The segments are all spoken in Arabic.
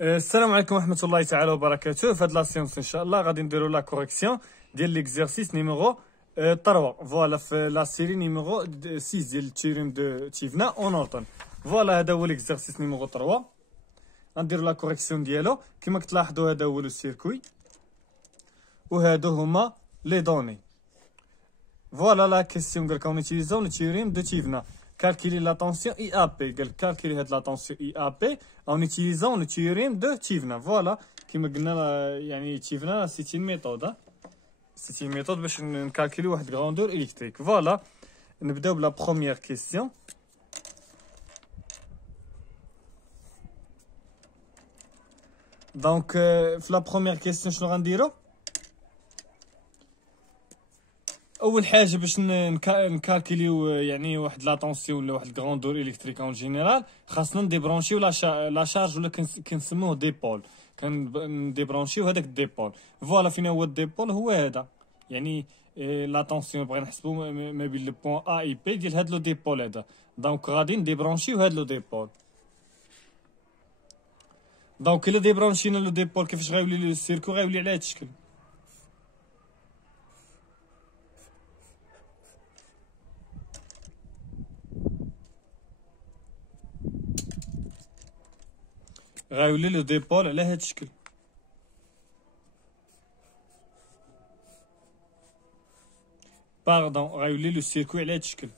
السلام عليكم ورحمة الله تعالى وبركاته. في هاد لا سيونس ان شاء الله غادي نديرو لا كوريكسيون ديال ليكزارسيس نيميرو 3. فوالا في لا سيري نيميرو 6 ديال التيوريم دو تشيفنا اون نورتون. فوالا هذا هو ليكزارسيس نيميرو 3. غنديرو لا كوريكسيون ديالو. كما كتلاحظوا هذا هو لو سيركوي وهادو هما لي دوني. فوالا لا كيسيون قالك اون يوتيليزون لو تيوريم دو تشيفنا. Calculer la tension IAP. Calculer la tension IAP en utilisant le théorème de Tivna. Voilà. Comme Tivna, c'est une méthode. C'est une méthode pour calculer une grandeur électrique. Voilà. On va la première question. Donc, la première question, je vais dire. اول حاجه باش نكالكوليو يعني واحد لا طونسيون ولا واحد الكروندور الكتريك اون جينيرال خاصنا نديبرونشيو لا شارج ولا كنسموه ديبول. كنديبرونشيو هذاك الديبول. فوالا فين هو الديبول؟ هو هذا يعني لا طونسيون بغينا نحسبو ما بين لو بوين ا اي بي ديال هاد لو ديبول هذا. دونك غادي نديبرونشيو هاد لو ديبول. دونك الا ديبرونشينا لو ديبول كيفاش غيولي لو سيركو؟ غيولي على هاد الشكل. غيولي لو ديبول على هاد الشكل. باردون غيولي لو سيركوي على هاد الشكل.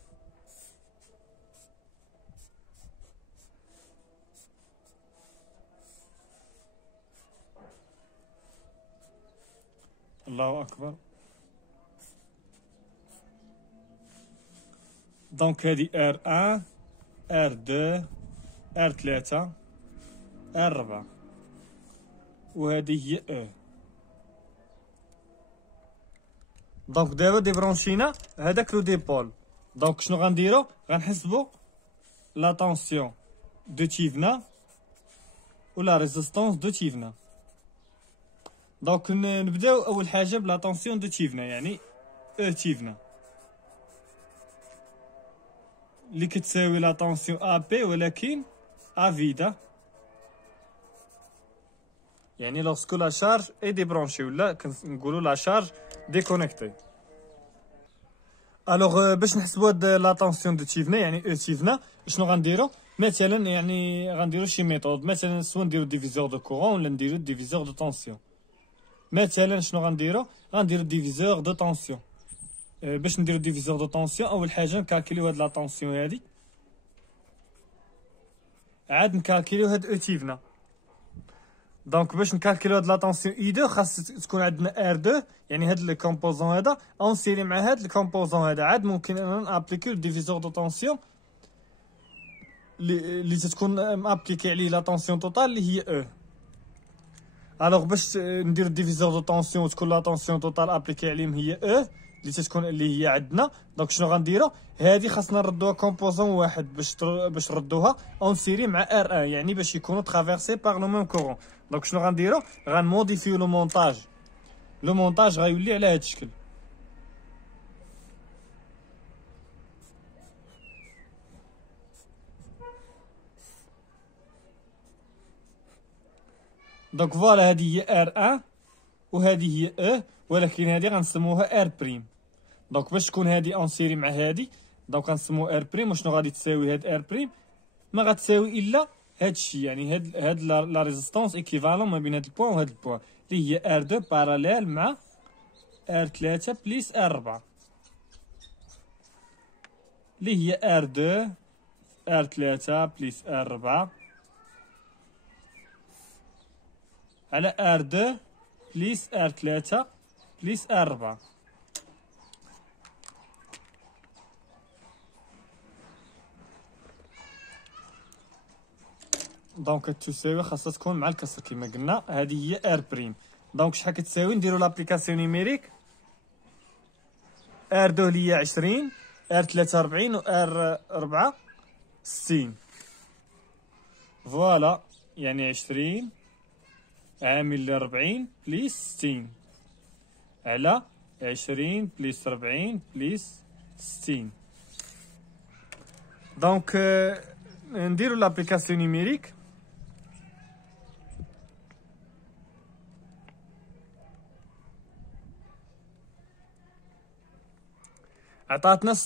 الله اكبر. دونك هادي R1 R2 R3 R4 وهذه هي او. دونك دابا ديبرونشينا هذاك لو ديبول. دونك شنو غنديرو؟ غنحسبو لا طونسيون دو تيفنا و لا ريزيستونس دو تيفنا. دونك نبداو اول حاجه بلا طونسيون دو تيفنا يعني او تيفنا اللي كتساوي لا طونسيون ا بي ولكن ا فيدا يعني لوغسكو لا شارج اي ديبرونشي ولا كنقولوا لا شارج ديكونيكتي. الوغ باش نحسبوا هاد لا طونسيون دو تيفنا يعني او تيفنا شنو غنديرو؟ مثلا يعني غنديرو شي ميثود. مثلا سوا نديرو ديفيزور دو كورون ولا نديرو ديفيزور دو طونسيون. مثلا شنو غنديرو ديفيزور دو طونسيون. باش نديرو ديفيزور دو طونسيون اول حاجه نكالكوليو هاد لا طونسيون هادي عاد نكالكوليو هاد او تيفنا. دونك باش نكالكوليو هاد لا طونسيون اي 2 خاص تكون عندنا ار 2 يعني هاد لو كومبوزون هذا اونسيري مع هاد الكومبوزون هذا. عاد ممكن اننا نابليكيو ديفيزور دو طونسيون اللي تكون مابليكي عليه لا طونسيون توتال اللي هي او. الوغ باش ندير ديفيزور دو طونسيون وتكون لا طونسيون توتال ابليكي عليهم هي او اللي تتكون اللي هي عندنا. دونك شنو غنديرو؟ هادي خاصنا نردوها كومبوزون واحد باش نردوها اون سيري مع ار 1 يعني باش يكونوا ترافيرسي باغ لو ميم كورون. دونك شنو غنديرو؟ غنموديفيو لو مونتاج. لو مونتاج غيولي على هاد الشكل. دونك فوالا هادي هي ار 1 وهادي هي او ولكن هادي غنسموها ار بريم. دونك باش تكون هادي اون سيري مع هادي دونك غنسمو ار بريم. وشنو غادي تساوي هاد ار بريم؟ ما غتساوي الا هادشي يعني هاد لا ريزيستونس ايكيفالون ما بين هاد البوان وهاد البوان اللي هي ار 2 باراليل مع ار 3 بليس ار 4 اللي هي ار 2 ار 3 بليس ار 4 على ار 2 بليس ار 3 بليس ار 4. دونك تساوي خاصها تكون مع الكسر كما قلنا. هذه هي ار بريم. دونك شحال كتساوي؟ نديرو لابليكاسيون نيميريك. ار 2 هي 20 ار 3 40 و ار 4 60. فوالا يعني 20 عامل 40 بليس 60 على 20 بليس 40 بليس 60. دونك نديرو لابليكاسيون نيميريك. عطاتنا 16.67.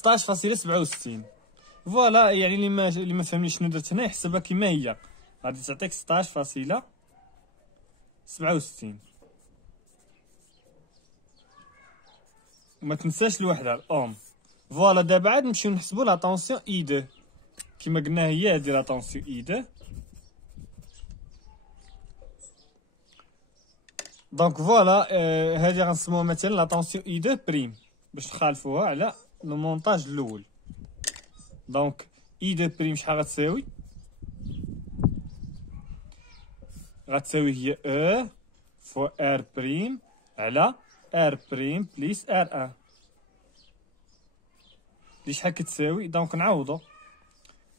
فوالا يعني اللي ما فهمنيش شنو درت هنا يحسبها كما هي، غادي تعطيك 16.67. وما تنساش الوحده الاوم. فوالا دابا عاد نمشيو نحسبوا لا طونسيون اي 2 كما قلنا، هي هادي لا طونسيون اي 2. دونك فوالا هادي غنسموها مثلا لا طونسيون اي 2 بريم باش نخالفوها على لو مونطاج الاول. دونك اي 2 بريم شحال غتساوي؟ غتساوي هي او فوا ار بريم على ار بريم بليس ار ان. اللي شحال كتساوي؟ دونك نعوضو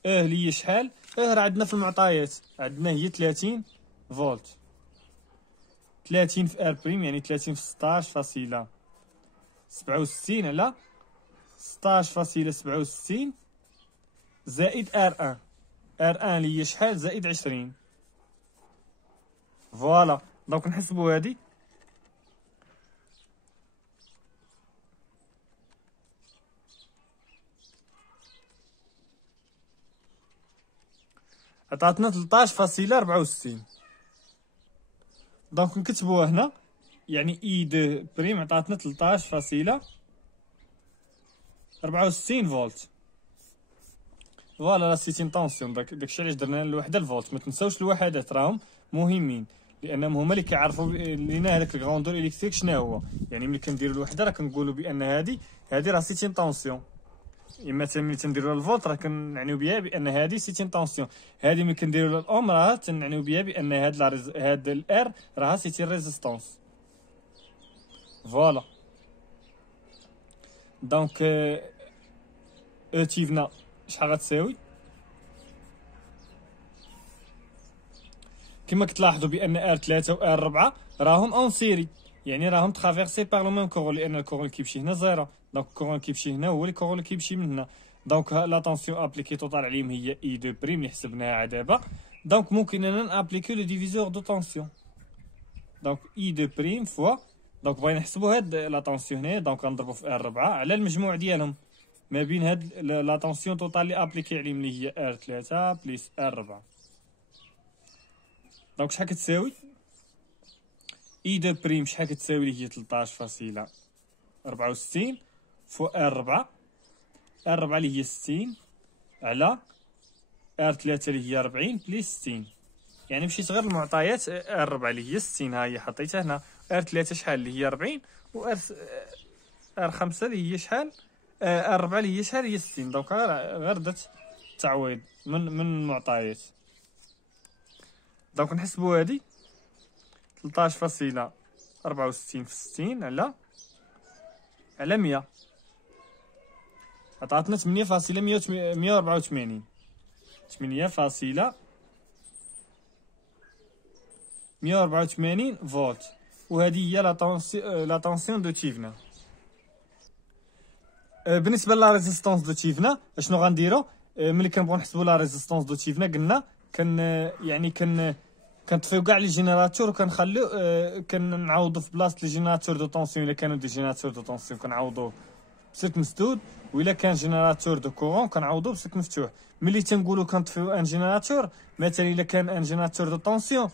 اللي هي شحال؟ راه عندنا في المعطيات عندنا هي 30 فولت. 30 في ار بريم يعني 30 في 16.67 على 16.67 زائد ار ان. ار ان اللي هي شحال؟ زائد 20. فوالا دونك نحسبو هادي. عطاتنا 13.64. دونك نكتبوها هنا يعني اي 2 بريم عطاتنا 13.64 فولت. فوالا لا سيتين طونسيون. داكشي علاش درنا الوحده الفولت. ما تنساوش الوحدات راهم مهمين لانهم هما اللي كيعرفوا لينا هذاك الكروندور الكتريك شنو هو. يعني ملي كنديروا الوحده راه كنقولوا بان هذه راه سيتين طونسيون. مثلا ملي تنديروا الفولت راه كنعنيو بها بان هذه سيتين طونسيون. هذه ملي كنديروا الاوم راه تنعنيو بها بان هاد الار راه سيتين ريزيستونس. فوالا دونك تيفنا شحال غتساوي؟ كما كتلاحظوا بان ار 3 و ار 4 راهم اون سيري، يعني راهم ترافيرسي بار لو ميم كورون، لان الكورون كيمشي هنا زيرو. دونك الكورون كيمشي هنا هو الكورون اللي كيمشي من هنا. دونك لا طونسيون ابليكي توتال عليهم هي اي 2 بريم اللي حسبناها عاد دابا. دونك ممكن اننا نابليكيو لو ديفيزور دو طونسيون. دونك اي 2 بريم فوا دونك بغينا نحسبوا هاد لا طونسيون هنا. دونك غنضربوا في ار 4 على المجموع ديالهم ما بين هاد لا طونسيون توتال اللي ابليكي عليهم اللي هي ار 3 بليس ار 4. دونك شحال كتساوي؟ اي 2 بريم شحال كتساوي؟ اللي هي 13.64 فوا ار 4. ار 4 اللي هي 60 على ار 3 اللي هي 40 بليس 60. يعني مشيت غير المعطيات. ار 4 اللي هي 60 ها هي حطيتها هنا. ار 3 شحال؟ اللي هي 40. و ار 5 اللي هي شحال؟ ار 4 اللي هي شحال؟ هي 60. دونك غير درت تعويض من المعطيات. دونك نحسبوا هادي 13.64 في 60 على 100 عطاتنا 8.184 8.184 فولت. وهذه هي لا طونسيون دو تيفنا. بالنسبه لا ريزيستونس دو تيفنا اشنو غنديرو؟ ملي كنبغيو نحسبوا لا ريزيستونس دو تيفنا قلنا كنطفيو كاع لي جينيراتور وكنخليو كنعوضو في بلاصه لي جينيراتور دو طونسيون. الا كانوا دي جينيراتور دو طونسيون كنعوضوه بسلك مسدود، وإلا كان جينيراتور دو كورون كنعوضوه بسلك مفتوح. ملي تنقولوا كنطفيو ان جينيراتور مثلا الا كان ان جينيراتور دو طونسيون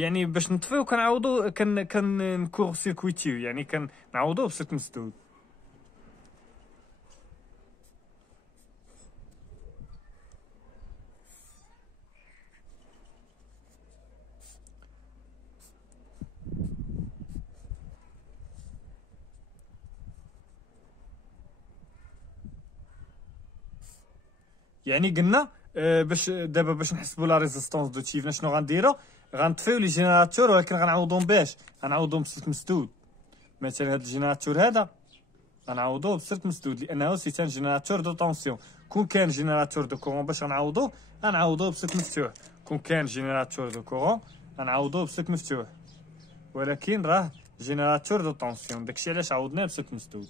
يعني باش نطفيو كنعوضو كنكور سيركويتيو، يعني كنعوضوه بسلك مسدود. يعني قلنا باش نحسبوا لا ريزيستونس دو تيفنا شنو غنديرو؟ غنطفيو لي جينيراتور ولكن غنعوضوهم غنعوضوهم بسلك مسدود. مثلا هاد الجينيراتور هذا غنعوضوه بسلك مسدود لانه سي ان جينيراتور دو طونسيون. كون كان جينيراتور دو كورون باش غنعوضوه بسلك مفتوح. كون كان جينيراتور دو كورون غنعوضوه بسلك مفتوح، ولكن راه جينيراتور دو طونسيون داكشي علاش عوضناه بسلك مسدود.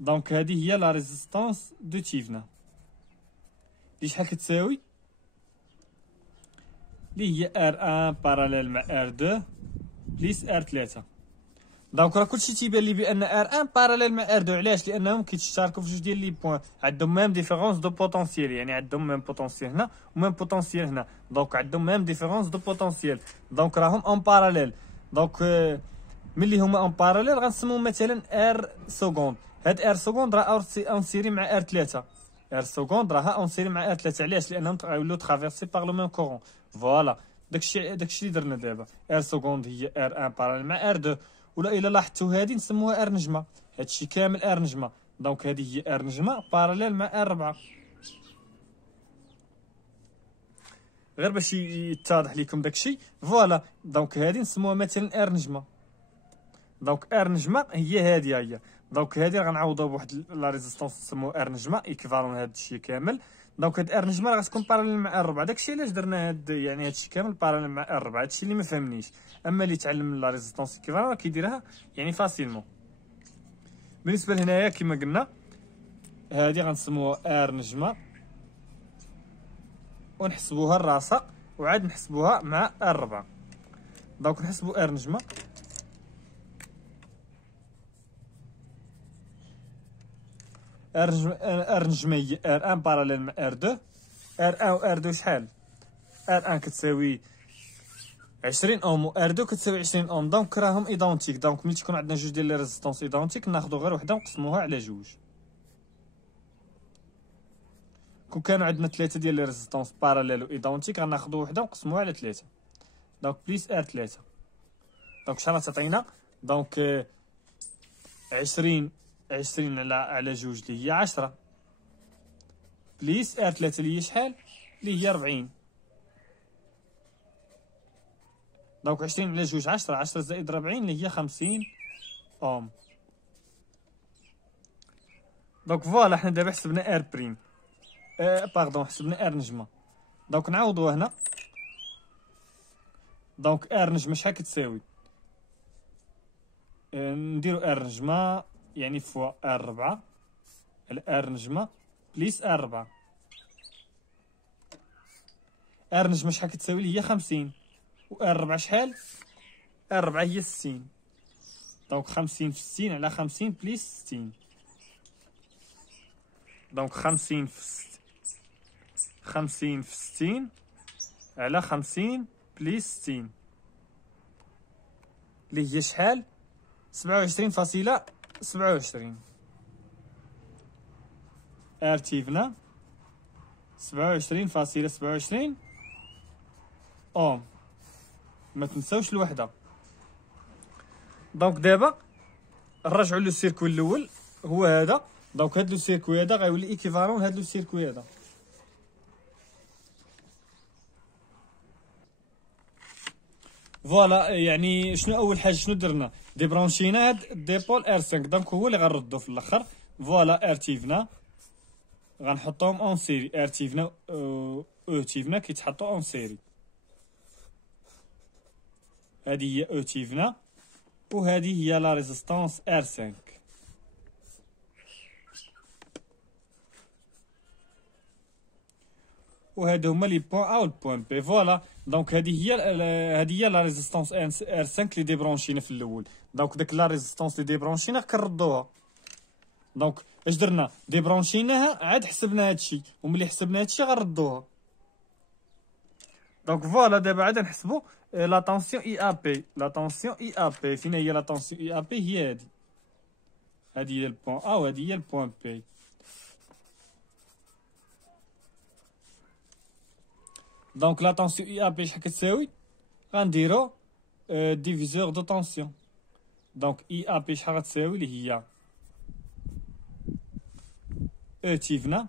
دونك هذه هي لا ريزيستونس دو تيفنا اللي شحال كتساوي؟ اللي هي ار 1 باراليل مع ار 2 بليس ار 3. دونك راه كلشي تيبان لي بان ار ان باراليل مع ار 2. علاش؟ لانهم كيتشاركوا في جوج ديال لي بوين، عندهم ميم ديفيرونس دو بوتونسييل، يعني عندهم ميم بوتونسييل هنا وميم بوتونسييل هنا، دونك عندهم ميم ديفيرونس دو بوتونسييل، دونك راهم اون باراليل. دونك ملي هما اون باراليل غنسميو مثلا ار سكوند. هاد ار سكوند راه اون سيري مع ار 3، ار سكوند راها اون سيري مع ار 3. علاش؟ لانهم غيوليو ترافيرسي باغ لو ميم كورون. فوالا داكشي اللي درنا دابا. ار سكوند هي ار ان باراليل مع ار 2، ولا الا لاحظتوا هادي نسموها ار نجمه، هادشي كامل ار نجمه. دونك هادي هي ار نجمه باراليل مع ار 4. غير باش يتضح لكم داكشي. فوالا دونك هادي نسموها مثلا ار نجمه. دونك ار نجمه هي هادي. دونك هادي غنعوضوها بواحد لا ريزيستونس نسموها ار نجمه ايكيفالون هادشي كامل. دونك هاد ار نجمه راه غتكون باراليل مع ار 4. داكشي علاش درنا هاد يعني هادشي كامل باراليل مع ار 4. هادشي اللي ما فهمنيش، اما اللي تعلم لا ريزيستونس ايكيفالون راه كيديرها يعني فاسيلمون. بالنسبه لهنايا كما قلنا هادي غنسموها ار نجمه ونحسبوها الراسه وعاد نحسبوها مع ار 4. دونك نحسبو ار نجمه ار نجمه هي ار ان باراليل مع ار 2. ار ان و ار 2 شحال؟ ار ان كتساوي 20 اوم و ار 2 كتساوي 20 اوم. دونك راهم ايدونتيك. دونك ملي تكون عندنا جوج ديال لي ريزيستونس ايدونتيك ناخذوا غير وحده ونقسموها على جوج. كون كانوا عندنا ثلاثه ديال لي ريزيستونس باراليل و ايدونتيك غناخذوا وحده ونقسموها على ثلاثه. دونك بليس ار 3. دونك شحال غتعطينا؟ دونك 20 على جوج اللي هي 10 بليس ار 3 اللي هي شحال؟ اللي هي 40. دونك 20 على جوج 10 زائد 40 اللي هي 50 اوم. دونك فوالا حنا دابا حسبنا ار بريم باردون حسبنا ار نجمه. دونك نعوضوا هنا. دونك ار نجمه شحال كتساوي؟ نديرو ار نجمه يعني فوا ار 4 على ار نجمه بليس ار 4. ار نجمه شحال كتساوي؟ اللي هي 50 و ار 4 شحال؟ ار 4 هي 60. دونك 50 في 60 على 50 بليس 60. دونك 50 في 60 على 50 بليس 60 اللي هي شحال؟ 27.27. ارتيفنا 27.27 اوم. ما تنساوش الوحده. دونك دابا نرجعوا لو سيركوي الاول هو هذا. دونك هاد لو سيركوي هذا غيولي ايكيفالون هاد لو سيركوي هذا. فوالا يعني شنو اول حاجه شنو درنا؟ ديبرونشينا هاد ديبول ار 5. دونك هو اللي غنردو في الاخر. فوالا ارتيفنا غنحطوهم اون سيري. ارتيفنا او تيفنا كيتحطوا اون سيري. هادي هي او تيفنا وهذه هي لا ريزيستونس ار 5. وهادو هما لي بوين ا و البوين بي. فوالا دونك هذه هي لا ريزيستونس ار 5 اللي ديبرونشينا في الاول. دونك داك لا ريزيستونس اللي ديبرونشينا كنردوها. دونك اش درنا؟ ديبرونشيناها عاد حسبنا هادشي، وملي حسبنا هادشي غنردوها. دونك فوالا دابا عاد نحسبوا لا طونسيون اي ا بي. لا طونسيون اي ا بي فين هي؟ لا طونسيون اي ا بي هي هادي. هادي هي البوين ا وهادي هي البوين بي. دونك لا طونسيون اي ا بي شحال كتساوي؟ غنديرو ديفيزور دو طونسيون. دونك اي ا بي شحال غتساوي؟ اللي هي او تيفنا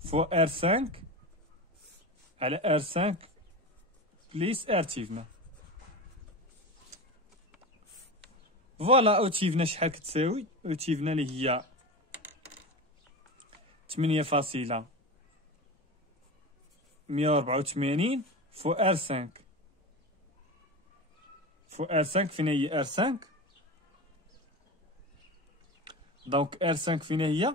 فوا ار 5 على ار 5 بليس ار تيفنا. فوالا او تيفنا شحال كتساوي؟ او تيفنا اللي هي 8.184 فوا ار 5. فوا ار 5 فين هي ار 5؟ دونك ار 5 فين هي؟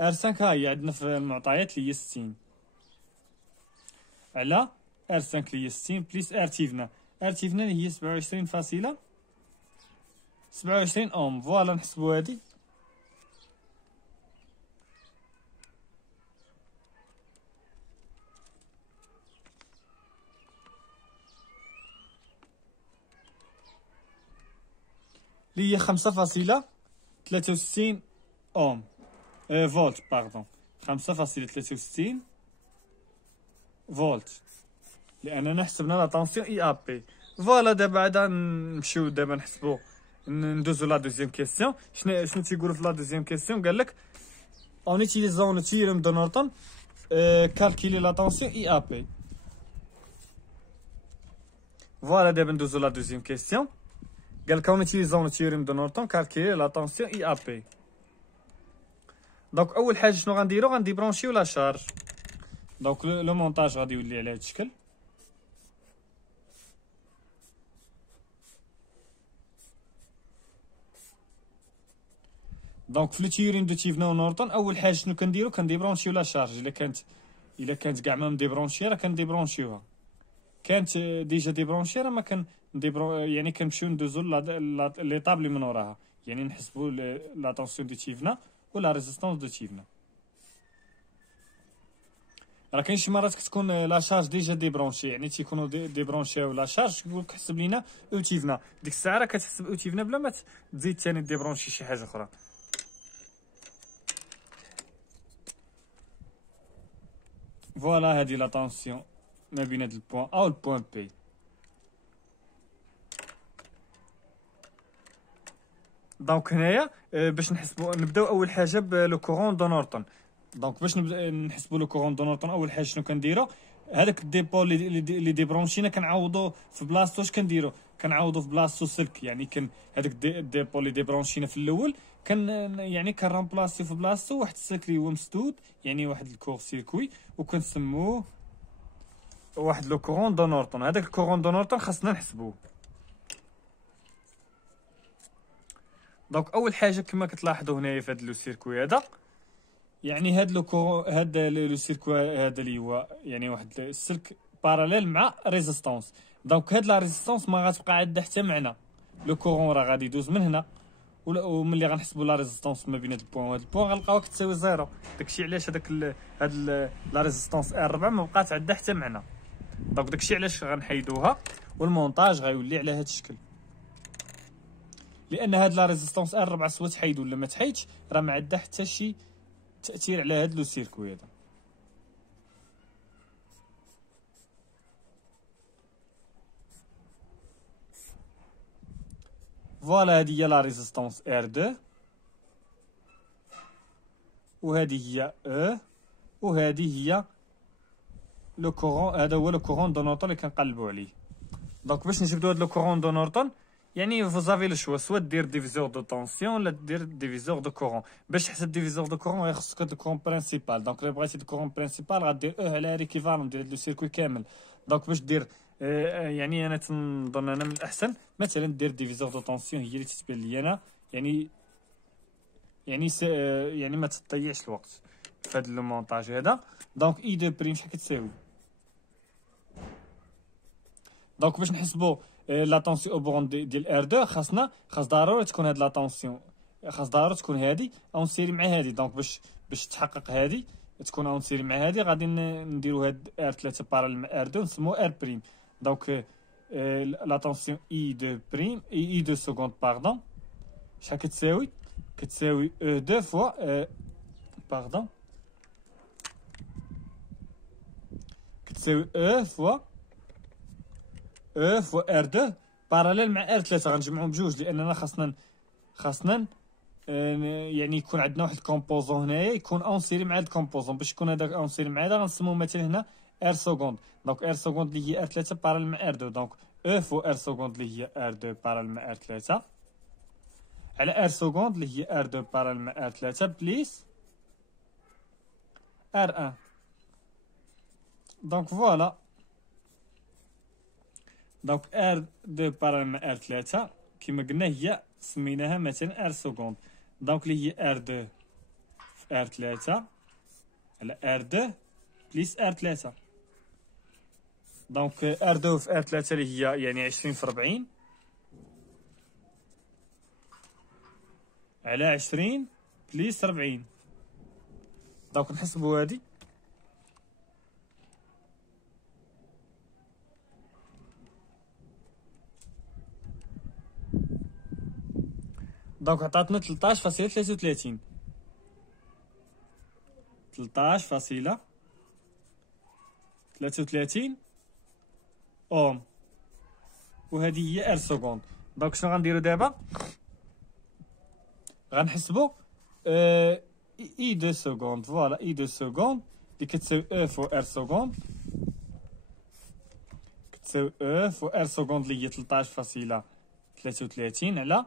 ار 5 ها هي عندنا في المعطيات اللي هي 60 على ار 5 اللي هي 60 بليس ار تيفنا. ار تيفنا اللي هي 27.27 اوم. فوالا نحسبو هادي اللي هي 5.63 اوم فولت باردون، 5.63 فولت، لاننا حسبنا لا طونسيون اي ا بي. فوالا دابا عاد نمشيو دابا نحسبو ندوزو لا دوزيام كيسيون. شنو تيقولوا في لا دوزيام كيسيون؟ قال لك اون اوتيليزون لو تيوريم دو نورتون كالكيلي لا طونسيون اي ا بي. فوالا دابا ندوزو لا دوزيام كيسيون. قال لك اون اوتيليزون لو تيوريم دو نورتون كالكيلي لا طونسيون اي ا بي. دونك اول حاجه شنو غنديرو؟ غنديبرونشيو لا شارج. دونك لو مونتاج غادي يولي على هاد الشكل. دونك في لو تيوريم دو تيفنا ونورتون اول حاجه شنو كنديرو؟ كنديبرونشيو لا شارج. الا كانت كاع ما مديبرونشي راه كنديبرونشيوها. كانت ديجا ديبرونشي راه ما يعني كنمشيو ندوزو ليطاب اللي من وراها، يعني نحسبو لا طونسيون دو تيفنا ولا ريزيستونس دو تيفنا. راه كاين شي مرات كتكون لا شارج ديجا ديبرونشي، يعني تيكونوا ديبرونشيو لا شارج تقولك حسب لينا او تيفنا. ديك الساعه راه كتحسب او تيفنا بلا ما تزيد ثاني ديبرونشي شي حاجه اخرى. فوالا هادي لا طونسيون ما بين هاد البوان او البوان بي. دونك هنايا باش نبداو اول حاجه بلو كورون دو نورتون. دونك باش نحسبوا لو كورون دو نورتون اول حاجه شنو كنديرو؟ هذاك الديبو اللي ديبرونشينا كنعوضو في بلاصتو. اش كنديرو؟ كنعوضو في بلاصتو سلك، يعني هذاك الديبو اللي ديبرونشينا في الاول يعني كنرامبلاسيو في بلاصتو واحد السلك اللي هو مسدود، يعني واحد الكور سيركوي، وكنسموه واحد لو كورون دو نورتون. هذاك الكورون دو نورتون خاصنا نحسبوه. دونك اول حاجه كما كتلاحظوا هنايا في هذا لو سيركوي هذا، يعني هاد لو سيركوي هذا اللي هو يعني واحد السلك باراليل مع ريزيستونس. دونك هاد لا ريزيستونس ما غتبقى عندها حتى معنى، لو كورون راه غادي يدوز من هنا، وملي غنحسبوا لا ريزيستونس ما بين هاد البوان وهاد البوان غنلقاوها كتساوي زيرو. داكشي علاش هاد لا ريزيستونس ار 4 ما بقات عندها حتى معنى. دونك داكشي علاش غنحيدوها والمونتاج غيولي على هاد الشكل، لان هاد لا ريزيستونس ار 4 سوا تحيد ولا ما تحيدش راه ما عندها حتى شي تاثير على هاد لو سيركوي هذا. فوالا هادي هي لا ريزيستونس ار 2 وهادي هي او وهادي هي لو كورون. هذا هو لو كورون دو نورتون اللي كنقلبوا عليه. دونك باش نجبدو هاد لو كورون دو نورتون يعني فوزافي لو شوا، سوا دير ديفيزور دو طونسيون ولا دير ديفيزور دو كورون. باش تحسب ديفيزور دو كورون غيخصك هاد الكورون برينسيبال. دونك الا بغيتي الكورون برينسيبال غدير او على ريكيفالون ديال لو سيركوي كامل. دونك باش دير يعني انا تنظن انا من الاحسن مثلا دير ديفيزور دو طونسيون، هي اللي تتبان لي انا، يعني يعني ما تضيعش الوقت في هاد لو مونتاج هذا. دونك اي دو بريم شحال كتساوي؟ دونك باش نحسبوا لا طونسيون او بورون ديال ار 2 خاص ضروري تكون هاد لا طونسيون، خاص ضروري تكون هادي اون سيري مع هادي. دونك باش تحقق هادي تكون اون سيري مع هادي غادي نديرو هاد ار 3 بارال مع ار 2 نسموه ار بريم. دونك لا طونسيون اي 2 بريم اي 2 سكوند باردون شحال كتساوي؟ كتساوي او 2 فوا باردون كتساوي او فوا ار 2 باراليل مع ار 3. غنجمعهم بجوج لاننا خاصنا يعني يكون عندنا واحد الكومبوزون هنايا يكون اون سيري مع هاد الكومبوزون. باش يكون هذاك اون سيري مع هذا غنسموه مثلا هنا ار سكوند. دونك ار سكوند اللي هي ار 3 باراليل مع ار 2. دونك او فوا ار سكوند اللي هي ار 2 باراليل مع ار 3 على ار سكوند اللي هي ار 2 باراليل مع ار 3 بليس ار 1. دونك فوالا دونك ار 2 باراليل مع ار 3 كما قلنا هي سميناها مثلا ار سكوند. دونك اللي هي ار 2 في ار 3 على ار 2 بليس ار 3. دونك ار 2 في ار 3 اللي هي يعني 20 في 40 على 20 بليس 40. دونك نحسبوا هادي. دونك عطاتنا 13.33 13.33 اوم، وهذه هي ار سكوند. دونك شنو غنديرو دابا؟ غنحسبو اي دو سكوند. فوالا اي دو سكوند اللي كتساوي او فو ار سكوند، كتساوي او فو ار سكوند اللي هي 13.33 على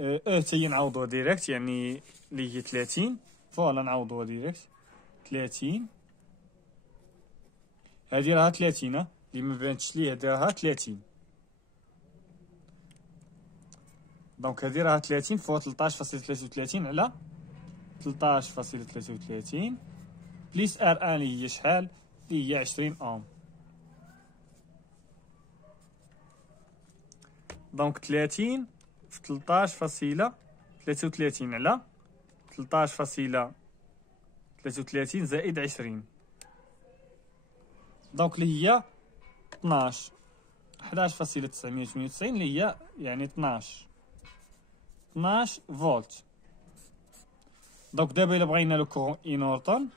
او تاهي نعوضوها ديريكت يعني اللي هي 30. فوالا نعوضوها ديريكت 30. هادي راها 30 اللي ما بانتش ليه، هادي راها 30. دونك هادي راها 30 فوا 13.33 على 13.33 بليس ار ان اللي هي شحال؟ اللي هي 20 اوم. دونك 30 في 13.33 على 13.33 زائد 20. دونك اللي هي 11.998 اللي هي يعني 12 فولت. دونك دابا الا بغينا لو كورون اي نورتون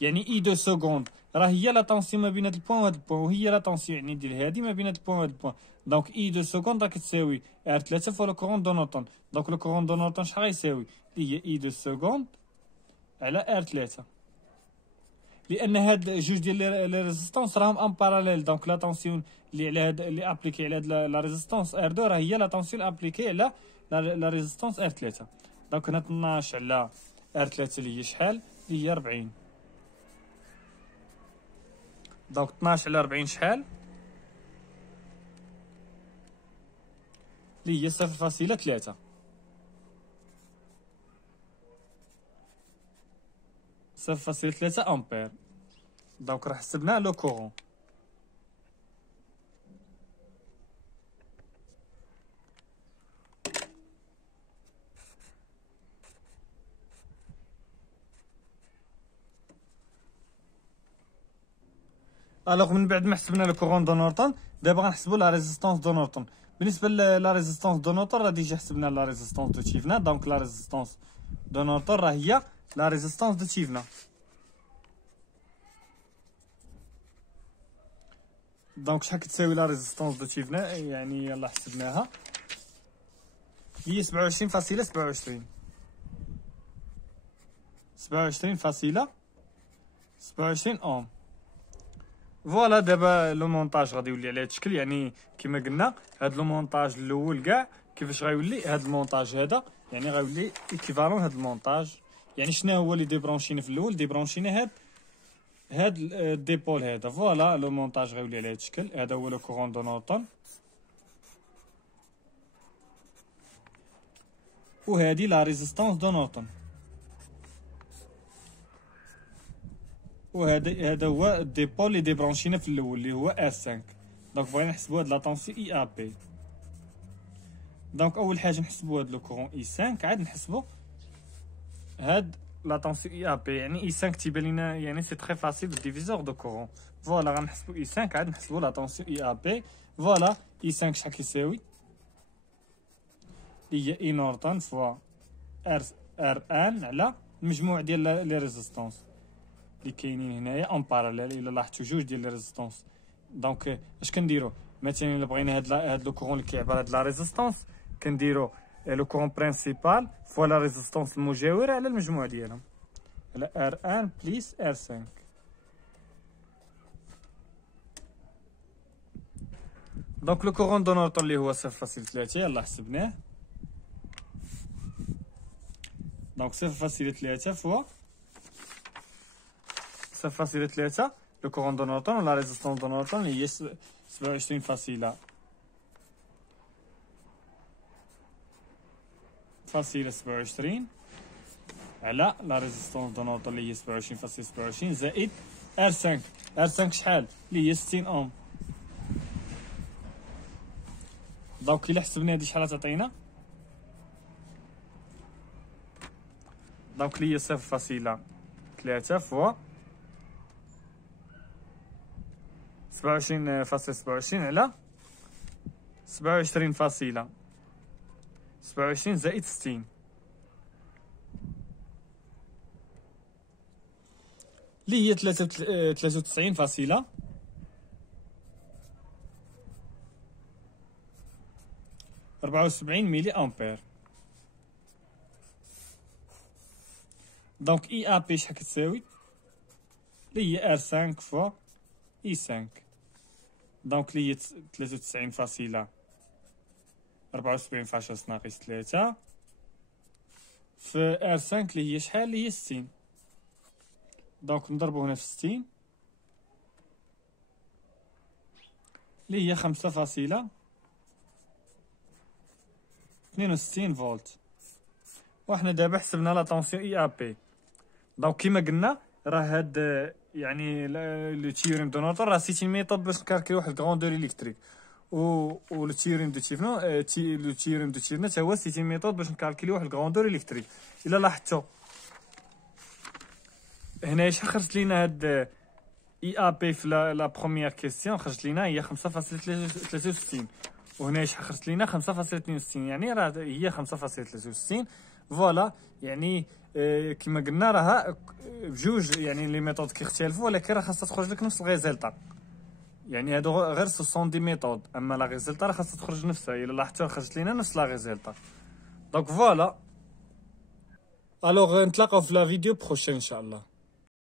يعني اي دو سكوند راه هي لا طونسيون ما بين هاد البوان وهاد البوان، وهي لا طونسيون يعني ديال هادي ما بين هاد البوان وهاد البوان. دونك اي دو سكوند راه كتساوي ار 3 فوا لو كورون دو نورتون. دونك لو كورون دو نورتون شحال غيساوي؟ هي اي دو سكوند على ار 3، لان هاد جوج ديال لي ريزيستونس راهم ان باراليل. دونك لا طونسيون اللي على هاد اللي ابليكي على هاد لا ريزيستونس ار 2 راه هي لا طونسيون ابليكي على لا ريزيستونس ار 3. دونك هنا 12 على ار 3 اللي هي شحال؟ اللي هي 40. دونك 12 على 40 شحال؟ اللي هي 0.3 0.3 امبير. دونك راه حسبنا لو كورون. الوغ من بعد ما حسبنا لو كورون دو نورتون دابا غنحسبوا لا ريزيستونس دو نورتون. بالنسبه لا ريزيستونس دو نورتون راه ديجا حسبنا لا ريزيستونس دو تشيفنا. دونك لا ريزيستونس دو نورتون راه هي لا ريزيستونس دو تشيفنا. دونك شحال كتساوي لا ريزيستونس دو تشيفنا؟ يعني يلا حسبناها هي 27.27 اوم. فوالا دابا لو مونتاج غادي يولي على هاد الشكل. يعني كما قلنا هاد لو مونتاج الاول كاع كيفاش غيولي هاد المونتاج هذا، يعني غيولي ايكيفالون هاد المونتاج. يعني شنو هو اللي ديبرونشينا في الاول؟ ديبرونشينا هاد الديبول هذا. فوالا لو مونتاج غيولي على هاد الشكل. هذا هو لو كورون دو نورتون، وهادي لا ريزيستونس دو نورتون، وهذا هو الديبول اللي ديبرونشينا في الاول اللي هو اس 5. دونك بغينا نحسبوا هاد لا طونسيون اي ا بي. دونك اول حاجه نحسبوا هاد لو كورون اي 5، عاد نحسبوا هاد لا طونسيون اي ا بي. يعني اي 5 تيبان لينا يعني سي تري فاسيل ديفيزور دو كورون. فوالا غنحسبوا اي 5 عاد نحسبوا لا طونسيون اي ا بي. فوالا اي 5 شحال كيساوي؟ هي اي نورتون فوا ار ان على المجموع ديال لي ريزيستونس اللي كاينين هنايا اون باراليل. الا لاحظتوا جوج ديال لي ريزيستونس. دونك اش كنديروا مثلا الا بغينا هاد لو كورون اللي كيعبر هاد لا ريزيستونس كنديروا لو كورون برينسيبال فوا لا ريزيستونس المجاوره على المجموع ديالهم على ار ان بليس ار 5. دونك لو كورون دو نورتون اللي هو 0.3 يلا حسبناه. دونك 0.3 فوا 0.3 لو كورون دو نورتون ولا ريزيستونس دو نورتون اللي هي 27.27 على لا ريزيستونس دو نوتر اللي هي 27.27 زائد R5 شحال اللي هي 60 اوم. دونك الا حسبنا هادي شحال تعطينا، دونك اللي هي 0.3 فوا 27.27 على 27 زائد 60 اللي هي 73.74 ملي امبير. دونك اي ا بي شحال كتساوي اللي هي R5 فوا اي 5. دونك اللي هي 73.74 في 10 ناقص 3 في R5 اللي هي شحال اللي هي 60. دونك نضربو هنا في 60 اللي هي 5.62 فولت. وحنا دابا حسبنا لا طونسيون اي ا بي. دونك كيما قلنا راه هاد يعني لو تيوريم دو نوتر راه سيتي ميثود باش نكالكيلو واحد الكروندور الكتريك، و لو تيوريم دو تشيفنو لو تيوريم دو تشيفنا تا هو سيتي ميثود باش نكالكيلو واحد الكروندور الكتريك. الا لاحظتو هنا شحال خرجت لينا هاد اي ا بي في لا بروميير كيسيون، خرجت لينا هي 5.63 وهنا شحال خرجت لينا 5.62 يعني راه هي 5.63. فوالا يعني كما قلنا راه بجوج يعني لي ميثود كيختلفوا ولكن راه خاصها تخرج لك نفس الريزلطه. يعني هادو غير سون دي ميثود، اما لا ريزلطه راه خاصها تخرج نفسها. الا لاحظتوا خرجت لينا نفس لا ريزلطه. دونك فوالا الوغ نتلاقاو في لا فيديو بروشين ان شاء الله.